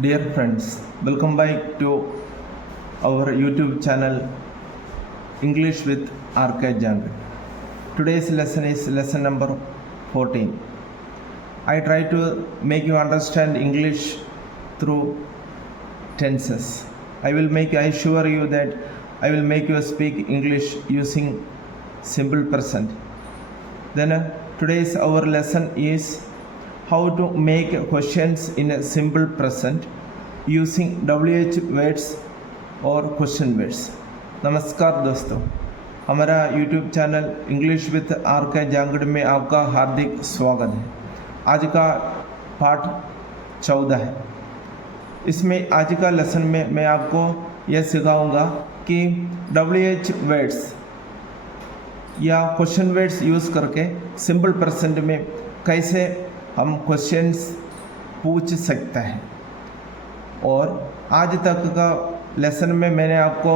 Dear friends, welcome back to our YouTube channel English with RK Jang. Today's lesson is lesson number 14. I try to make you understand English through tenses. I assure you that I will make you speak English using simple present. Then today's our lesson is how to make questions in a simple present using WH words और question words. नमस्कार दोस्तों, हमारा YouTube channel English with RK Jangad में आपका हार्दिक स्वागत है। आज का पाठ 14 है। इसमें आज का लेसन में मैं आपको यह सिखाऊंगा कि WH वर्ड्स या क्वेश्चन वर्ड्स यूज़ करके सिंपल प्रेजेंट में कैसे हम क्वेश्चंस पूछ सकते हैं। और आज तक का लेसन में मैंने आपको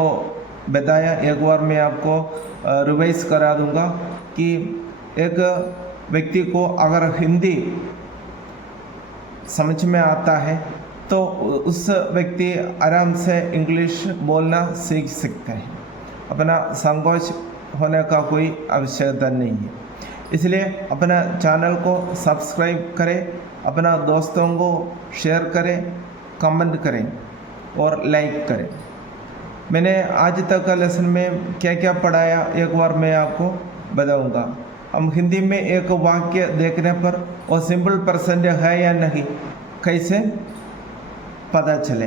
बताया, एक बार मैं आपको रिवाइज करा दूंगा कि एक व्यक्ति को अगर हिंदी समझ में आता है तो उस व्यक्ति आराम से इंग्लिश बोलना सीख सकता है। अपना संकोच होने का कोई आवश्यकता नहीं है। इसलिए अपना चैनल को सब्सक्राइब करें, अपना दोस्तों को शेयर करें, कमेंट करें और लाइक करें। मैंने आज तक का लेसन में क्या क्या पढ़ाया एक बार मैं आपको बताऊंगा। हम हिंदी में एक वाक्य देखने पर वो सिंपल प्रेजेंट है या नहीं कैसे पता चले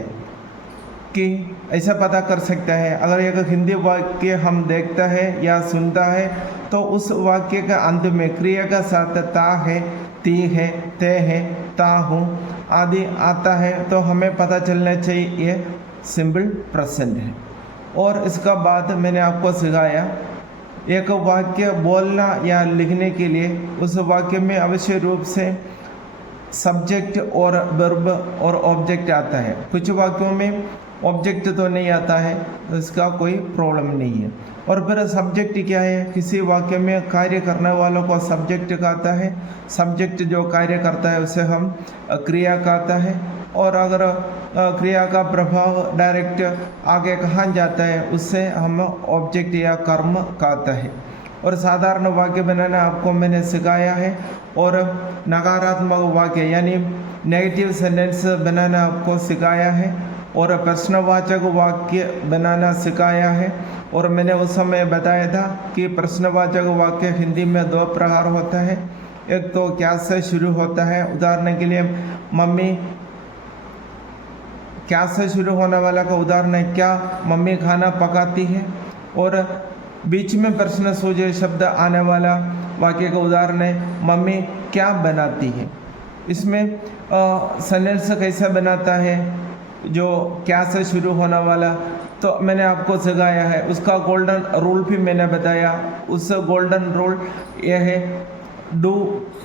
कि ऐसा पता कर सकता है। अगर एक हिंदी वाक्य हम देखता है या सुनता है तो उस वाक्य का अंत में क्रिया का साथ ता है, ती है, ते है, ता हूँ आदि आता है तो हमें पता चलना चाहिए ये सिंपल प्रेजेंट है। और इसका बाद मैंने आपको सिखाया एक वाक्य बोलना या लिखने के लिए उस वाक्य में अवश्य रूप से सब्जेक्ट और वर्ब और ऑब्जेक्ट आता है। कुछ वाक्यों में ऑब्जेक्ट तो नहीं आता है, तो इसका कोई प्रॉब्लम नहीं है। और फिर सब्जेक्ट क्या है, किसी वाक्य में कार्य करने वालों को सब्जेक्ट कहता है। सब्जेक्ट जो कार्य करता है उसे हम क्रिया कहता है। और अगर क्रिया का प्रभाव डायरेक्ट आगे कहाँ जाता है उससे हम ऑब्जेक्ट या कर्म कहता है। और साधारण वाक्य बनाना आपको मैंने सिखाया है। और नकारात्मक वाक्य यानी नेगेटिव सेंटेंस बनाना आपको सिखाया है। और प्रश्नवाचक वाक्य बनाना सिखाया है। और मैंने उस समय बताया था कि प्रश्नवाचक वाक्य हिंदी में दो प्रकार होता है। एक तो क्या से शुरू होता है, उदाहरण के लिए मम्मी, क्या से शुरू होने वाला का उदाहरण है क्या मम्मी खाना पकाती है। और बीच में प्रश्न सूचक शब्द आने वाला वाक्य का उदाहरण है मम्मी क्या बनाती है। इसमें सेंटेंस कैसे बनाता है जो क्या से शुरू होने वाला, तो मैंने आपको सिखाया है। उसका गोल्डन रूल भी मैंने बताया। उस गोल्डन रूल यह है डू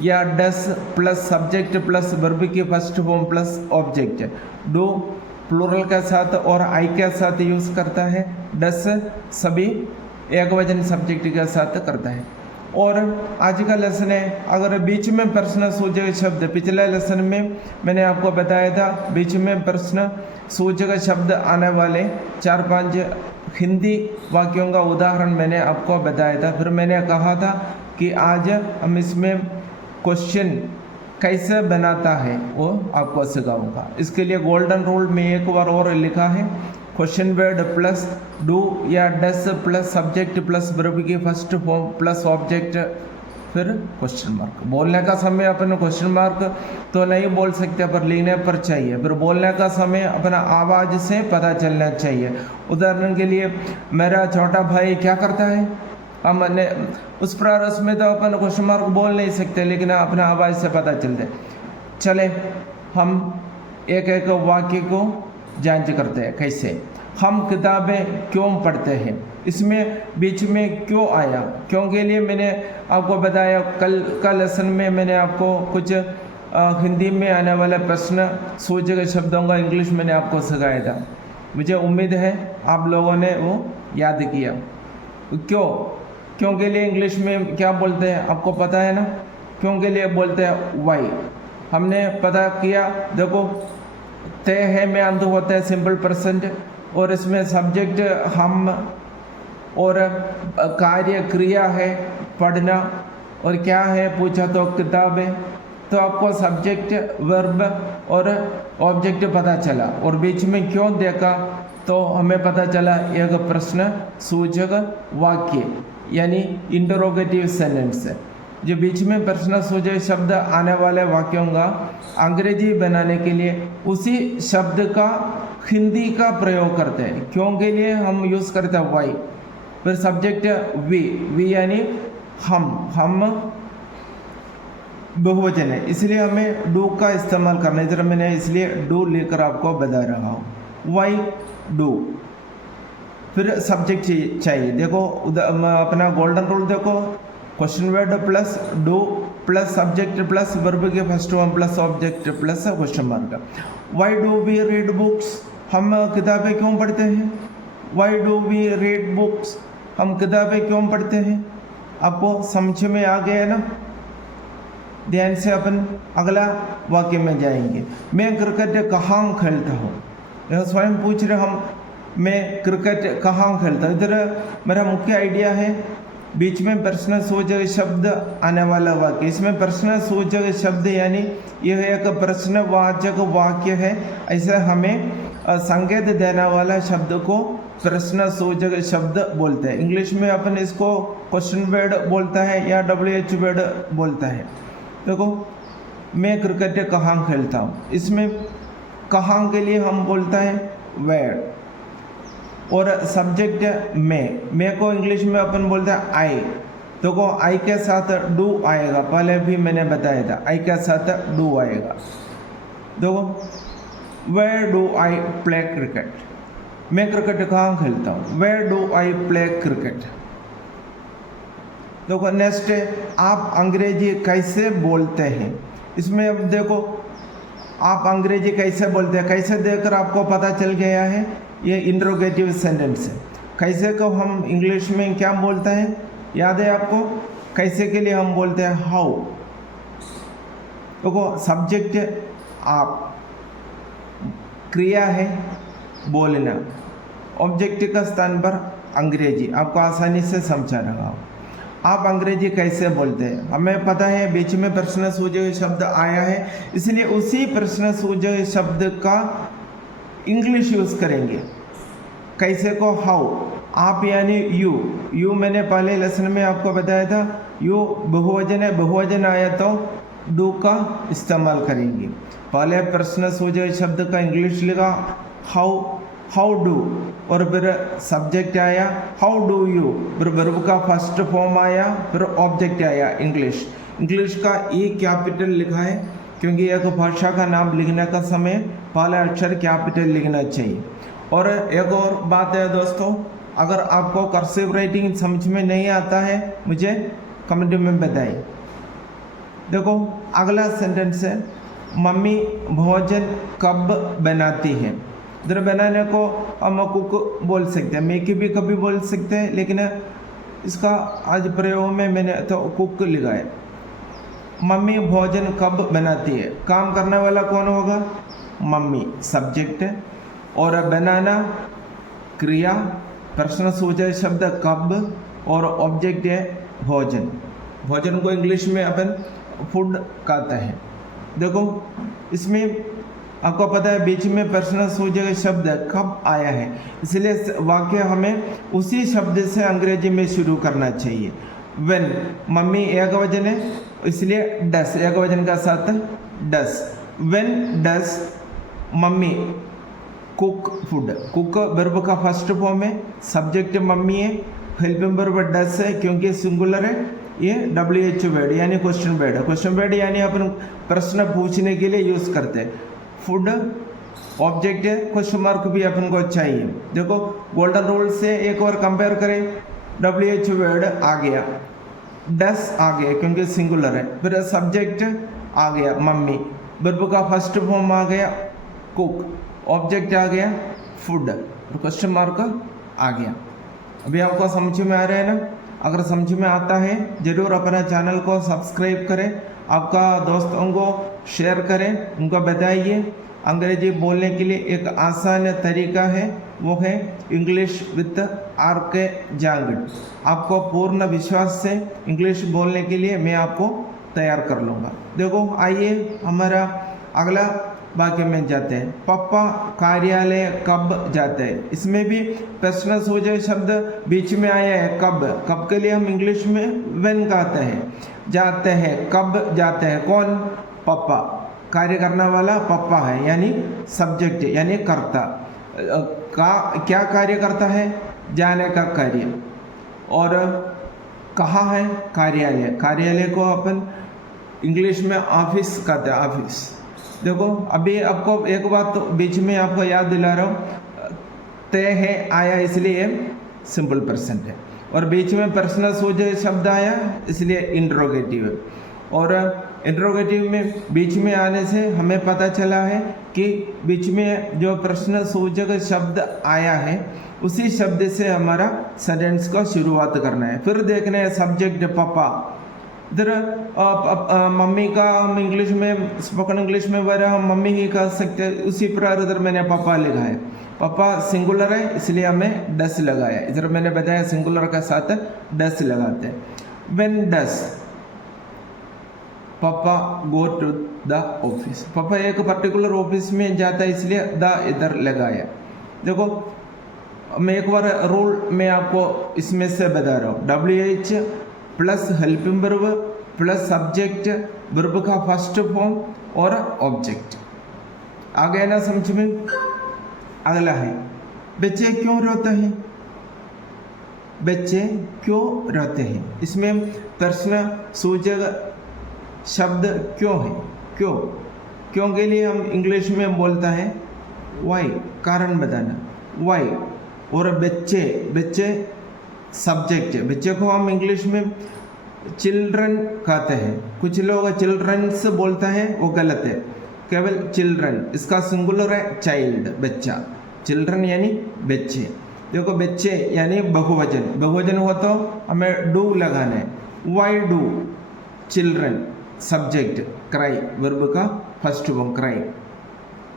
या does plus subject plus verb की first form plus object. Do plural के साथ और आई के साथ यूज़ करता है। डस सभी एक वचन सब्जेक्ट के साथ करता है। और आज का लेसन है अगर बीच में प्रश्न सूचक शब्द, पिछले लेसन में मैंने आपको बताया था बीच में प्रश्न सूचक शब्द आने वाले 4-5 हिंदी वाक्यों का उदाहरण मैंने आपको बताया था। फिर मैंने कहा था कि आज हम इसमें क्वेश्चन कैसे बनाता है वो आपको सिखाऊंगा। इसके लिए गोल्डन रूल में एक बार और लिखा है क्वेश्चन वर्ड प्लस डू या does plus subject plus verb की फर्स्ट फॉर्म प्लस ऑब्जेक्ट फिर क्वेश्चन मार्क। बोलने का समय अपन क्वेश्चन मार्क तो नहीं बोल सकते पर लिखने पर चाहिए। फिर बोलने का समय अपना आवाज़ से पता चलना चाहिए। उदाहरण के लिए मेरा छोटा भाई क्या करता है, हमने उस पर उसमें तो अपन क्वेश्चन मार्क बोल नहीं सकते लेकिन अपना आवाज़ से पता चलते। चले हम एक एक वाक्य को जांच करते हैं कैसे। हम किताबें क्यों पढ़ते हैं, इसमें बीच में क्यों आया, क्यों के लिए मैंने आपको बताया। कल का लेसन में मैंने आपको कुछ हिंदी में आने वाले प्रश्न सूचक शब्दों का इंग्लिश मैंने आपको सिखाया था। मुझे उम्मीद है आप लोगों ने वो याद किया। क्यों के लिए इंग्लिश में क्या बोलते हैं आपको पता है ना। क्यों के लिए बोलते हैं वाई। हमने पता किया, देखो ते है में अंत होता है सिंपल प्रेजेंट, और इसमें सब्जेक्ट हम और कार्य क्रिया है पढ़ना, और क्या है पूछा तो किताब है। तो आपको सब्जेक्ट वर्ब और ऑब्जेक्ट पता चला, और बीच में क्यों देखा तो हमें पता चला एक प्रश्न सूचक वाक्य यानी इंटरोगेटिव सेंटेंस है। जो बीच में प्रश्न सूचक शब्द आने वाले वाक्यों का अंग्रेजी बनाने के लिए उसी शब्द का हिंदी का प्रयोग करते हैं। क्यों के लिए हम यूज़ करते हैं वाई, फिर सब्जेक्ट वी यानी हम बहुवचन है, इसलिए हमें डू का इस्तेमाल करना है। इधर मैंने इसलिए डू लेकर आपको बता रहा हूँ, वाई डू। फिर सब्जेक्ट चाहिए, देखो अपना गोल्डन रूल देखो, question word plus do plus subject plus verb के first form plus object plus question mark. Why do we read books, हम किताबें क्यों पढ़ते हैं। Why do we read books, हम किताबें क्यों पढ़ते हैं। आपको समझ में आ गया ना। ध्यान से अपन अगला वाक्य में जाएंगे। मैं क्रिकेट कहाँ खेलता हूँ, स्वयं पूछ रहे हम, मैं क्रिकेट कहाँ खेलता हूँ। इधर मेरा मुख्य आइडिया है बीच में प्रश्न सूचक शब्द आने वाला वाक्य। इसमें प्रश्न सूचक शब्द यानी यह एक प्रश्नवाचक वाक्य है, ऐसे हमें संकेत देने वाला शब्द को प्रश्न सूचक शब्द बोलते हैं। इंग्लिश में अपन इसको क्वेश्चन वर्ड बोलता है या WH वर्ड बोलता है। देखो मैं क्रिकेट कहाँ खेलता हूँ, इसमें कहाँ के लिए हम बोलता है वेयर, और सब्जेक्ट मैं को इंग्लिश में अपन बोलते हैं आई। देखो आई के साथ डू आएगा, पहले भी मैंने बताया था आई के साथ डू आएगा। देखो where do I play cricket, मैं क्रिकेट कहाँ खेलता हूँ, where do I play cricket. देखो नेक्स्ट है आप अंग्रेजी कैसे बोलते हैं। इसमें अब देखो आप अंग्रेजी कैसे बोलते हैं, कैसे देखकर आपको पता चल गया है ये इंट्रोगेटिव सेंटेंस है। कैसे को हम इंग्लिश में क्या बोलते हैं, याद है आपको। कैसे के लिए हम बोलते हैं हाउ। देखो सब्जेक्ट आप, क्रिया है बोलना, ऑब्जेक्ट का स्थान पर अंग्रेजी। आपको आसानी से समझा रहा हूँ। आप अंग्रेजी कैसे बोलते हैं, हमें पता है बीच में प्रश्न सूचक शब्द आया है, इसलिए उसी प्रश्न सूचक शब्द का इंग्लिश यूज़ करेंगे। कैसे को हाउ, आप यानी यू मैंने पहले लेसन में आपको बताया था, यू बहुवचन है, बहुवचन आया तो डू का इस्तेमाल करेंगे। पहले प्रश्न सूचक शब्द का इंग्लिश लिखा हाउ डू, और फिर सब्जेक्ट आया हाउ डू यू, फिर वर्ब का फर्स्ट फॉर्म आया, फिर ऑब्जेक्ट आया इंग्लिश का ई कैपिटल लिखा है, क्योंकि एक भाषा का नाम लिखने का समय पहला अक्षर कैपिटल लिखना चाहिए। और एक और बात है दोस्तों, अगर आपको कर्सिव राइटिंग समझ में नहीं आता है मुझे कमेंट में बताइए। देखो अगला सेंटेंस है मम्मी भोजन कब बनाती है। इधर बनाने को हम कुक बोल सकते हैं, मेकी भी कभी बोल सकते हैं, लेकिन इसका आज प्रयोग में मैंने तो कुक लिखा है। मम्मी भोजन कब बनाती है, काम करने वाला कौन होगा, मम्मी सब्जेक्ट है, और बनाना क्रिया, प्रश्न सूचक शब्द कब, और ऑब्जेक्ट है भोजन को इंग्लिश में अपन फूड कहते हैं। देखो इसमें आपको पता है बीच में प्रश्न सूचक शब्द कब आया है, इसलिए वाक्य हमें उसी शब्द से अंग्रेजी में शुरू करना चाहिए। व्हेन, मम्मी एक वचन है इसलिए डस, एक वचन का साथ does. When does mummy cook food, cook verb का फर्स्ट फॉर्म है, सब्जेक्ट मम्मी है, हेल्पिंग वर्ब डस है क्योंकि सिंगुलर है, ये WH वर्ड यानी क्वेश्चन वर्ड है। क्वेश्चन वर्ड यानी अपन प्रश्न पूछने के लिए यूज़ करते हैं। फूड ऑब्जेक्ट है, क्वेश्चन मार्क भी अपन को चाहिए। देखो गोल्डन रूल से एक और कंपेयर करें, WH वर्ड आ गया, डस आ गया क्योंकि सिंगुलर है, फिर सब्जेक्ट आ गया मम्मी, वर्ब का फर्स्ट फॉर्म आ गया कुक, ऑब्जेक्ट आ गया फूड, क्वेश्चन मार्क आ गया। अभी आपको समझ में आ रहा है ना। अगर समझ में आता है ज़रूर अपना चैनल को सब्सक्राइब करें, आपका दोस्तों को शेयर करें, उनको बताइए अंग्रेजी बोलने के लिए एक आसान तरीका है, वो है इंग्लिश विथ आर.के. जांगड़। आपको पूर्ण विश्वास से इंग्लिश बोलने के लिए मैं आपको तैयार कर लूँगा। देखो आइए हमारा अगला वाक्य में जाते हैं। पापा कार्यालय कब जाते हैं? इसमें भी प्रश्न सूचक शब्द बीच में आया है, कब। कब के लिए हम इंग्लिश में व्हेन कहते हैं। जाते हैं, कब जाते हैं, कौन? पापा। कार्य करने वाला पापा है, यानी सब्जेक्ट यानी कर्ता। क्या कार्य करता है? जाने का कार्य। और कहाँ है? कार्यालय। कार्यालय को अपन इंग्लिश में ऑफिस कहते हैं, ऑफिस। देखो अभी आपको एक बात तो बीच में आपको याद दिला रहा हूँ, तय है आया इसलिए सिंपल पर्सन है, और बीच में प्रश्न सूचक शब्द आया इसलिए इंट्रोगेटिव है। और इंट्रोगेटिव में बीच में आने से हमें पता चला है कि बीच में जो प्रश्न सूचक शब्द आया है उसी शब्द से हमारा सेंटेंस का शुरुआत करना है। फिर देखना है सब्जेक्ट पापा। इधर मम्मी का हम इंग्लिश में स्पोकन इंग्लिश में वगैरह हम मम्मी ही कह सकते हैं, उसी प्रकार इधर मैंने पापा लिखा है। पापा सिंगुलर है इसलिए हमें डस लगाया। इधर मैंने बताया सिंगुलर के साथ डस लगाते हैं। व्हेन डस पापा गो टू द ऑफिस। पापा एक पर्टिकुलर ऑफिस में जाता है इसलिए द इधर लगाया। देखो मैं एक बार रूल मैं आपको इसमें से बता रहा हूँ। WH plus helping verb plus subject verb का फर्स्ट फॉर्म और ऑब्जेक्ट। आ गया ना समझ में? अगला है बच्चे क्यों रोते हैं? बच्चे क्यों रोते हैं? इसमें प्रश्न सूचक शब्द क्यों है। क्यों, क्यों के लिए हम इंग्लिश में बोलता है वाई, कारण बताना, वाई। और बच्चे, बच्चे सब्जेक्ट है। बच्चे को हम इंग्लिश में चिल्ड्रन कहते हैं। कुछ लोग चिल्ड्रंस बोलता है, वो गलत है, केवल चिल्ड्रन। इसका सिंगुलर है चाइल्ड, बच्चा। चिल्ड्रन यानी बच्चे। देखो बच्चे यानी बहुवचन, बहुवचन हो तो हमें डू लगाना है। Y do children subject, cry verb का फर्स्ट फॉर्म क्राई।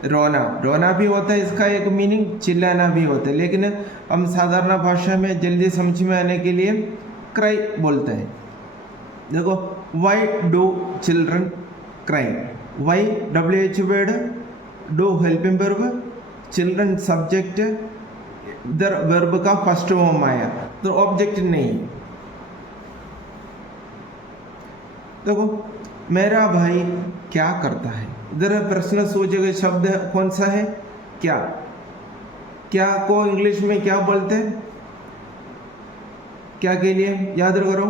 रोना, रोना भी होता है, इसका एक मीनिंग चिल्लाना भी होता है, लेकिन हम साधारण भाषा में जल्दी समझ में आने के लिए क्राई बोलते हैं। देखो why do children cry. Why WH word, do helping verb, children subject, इधर वर्ब का फर्स्ट फॉर्म आया तो ऑब्जेक्ट नहीं। देखो मेरा भाई क्या करता है, इधर प्रश्न सूचक शब्द कौन सा है? क्या। क्या को इंग्लिश में क्या बोलते हैं? क्या के लिए याद करो,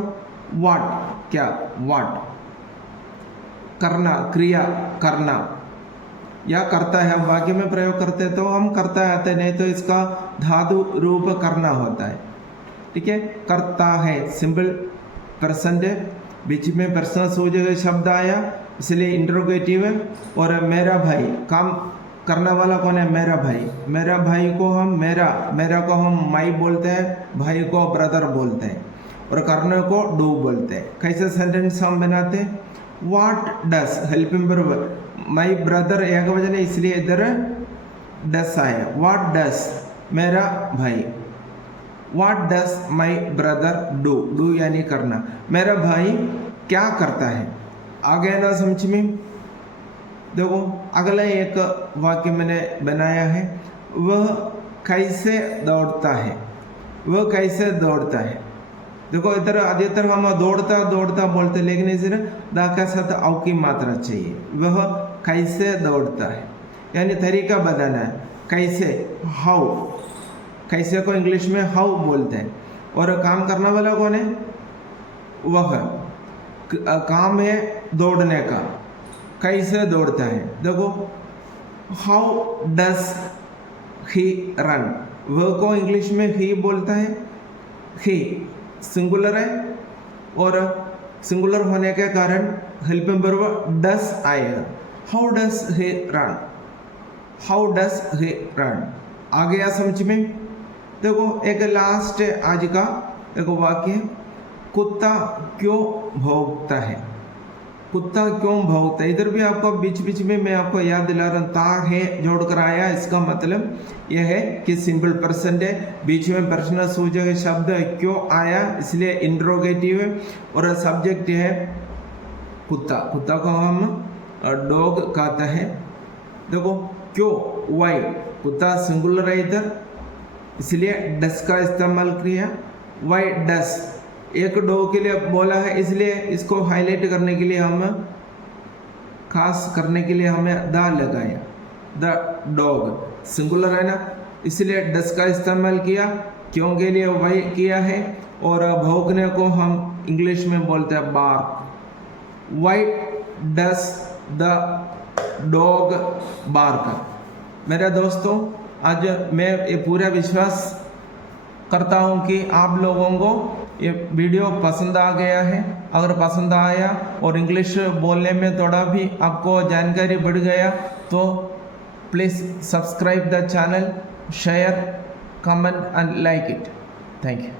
व्हाट। क्या, व्हाट। करना, क्रिया करना या करता है, हम वाक्य में प्रयोग करते हैं तो हम करता है आते, नहीं तो इसका धातु रूप करना होता है। ठीक है, करता है सिंपल प्रेजेंट है, बीच में प्रश्न सूचक शब्द आया इसलिए इंट्रोगेटिव है। और मेरा भाई, काम करने वाला कौन है? मेरा भाई। मेरा भाई को हम मेरा को हम माई बोलते हैं, भाई को ब्रदर बोलते हैं, और करने को डू बोलते हैं। कैसे सेंटेंस हम बनाते हैं? What does helping verb, my brother एक वजन है इसलिए इधर डस आया। व्हाट डस मेरा भाई, what does my brother do, do यानी करना। मेरा भाई क्या करता है? आ गया ना समझ में? देखो अगला एक वाक्य मैंने बनाया है, वह कैसे दौड़ता है। वह कैसे दौड़ता है। देखो इधर अधिकतर हम दौड़ता दौड़ता बोलते, लेकिन इस दा के साथ औ की मात्रा चाहिए। वह कैसे दौड़ता है यानी तरीका बताना है। कैसे, हाउ। कैसे को इंग्लिश में हाउ बोलते हैं। और काम करने वाला कौन है? वह। काम है दौड़ने का। कैसे दौड़ता है? देखो हाउ डस ही रन, वह को इंग्लिश में ही बोलता है। ही सिंगुलर है और सिंगुलर होने के कारण हेल्पिंग वर्ब डस आएगा। How does he run, how does he run. आ गया समझ में? देखो एक लास्ट आज का एक वाक्य, कुत्ता क्यों भौंकता है। कुत्ता क्यों भौंकता है। इधर भी आपको बीच बीच में मैं आपको याद दिला रहा हूँ, ता है जोड़कर आया, इसका मतलब यह है कि सिंपल प्रेजेंट है। बीच में प्रश्नसूचक शब्द क्यों आया, इसलिए इंट्रोगेटिव है। और सब्जेक्ट है कुत्ता, कुत्ता को हम डॉग कहते हैं। देखो क्यों, वाई, कुत्ता सिंगुलर है इधर, इसलिए डस का इस्तेमाल किया। वाई डस, एक डॉग के लिए बोला है, इसलिए इसको हाईलाइट करने के लिए हम, खास करने के लिए हमें द लगाया। द डॉग सिंगुलर है ना, इसलिए डस का इस्तेमाल किया। क्यों के लिए वाई किया है। और भौंकने को हम इंग्लिश में बोलते हैं bark. Why does the dog bark. मेरे दोस्तों, आज मैं ये पूरा विश्वास करता हूँ कि आप लोगों को ये वीडियो पसंद आ गया है। अगर पसंद आया और इंग्लिश बोलने में थोड़ा भी आपको जानकारी बढ़ गया तो please subscribe the channel, share, comment and like it. Thank you.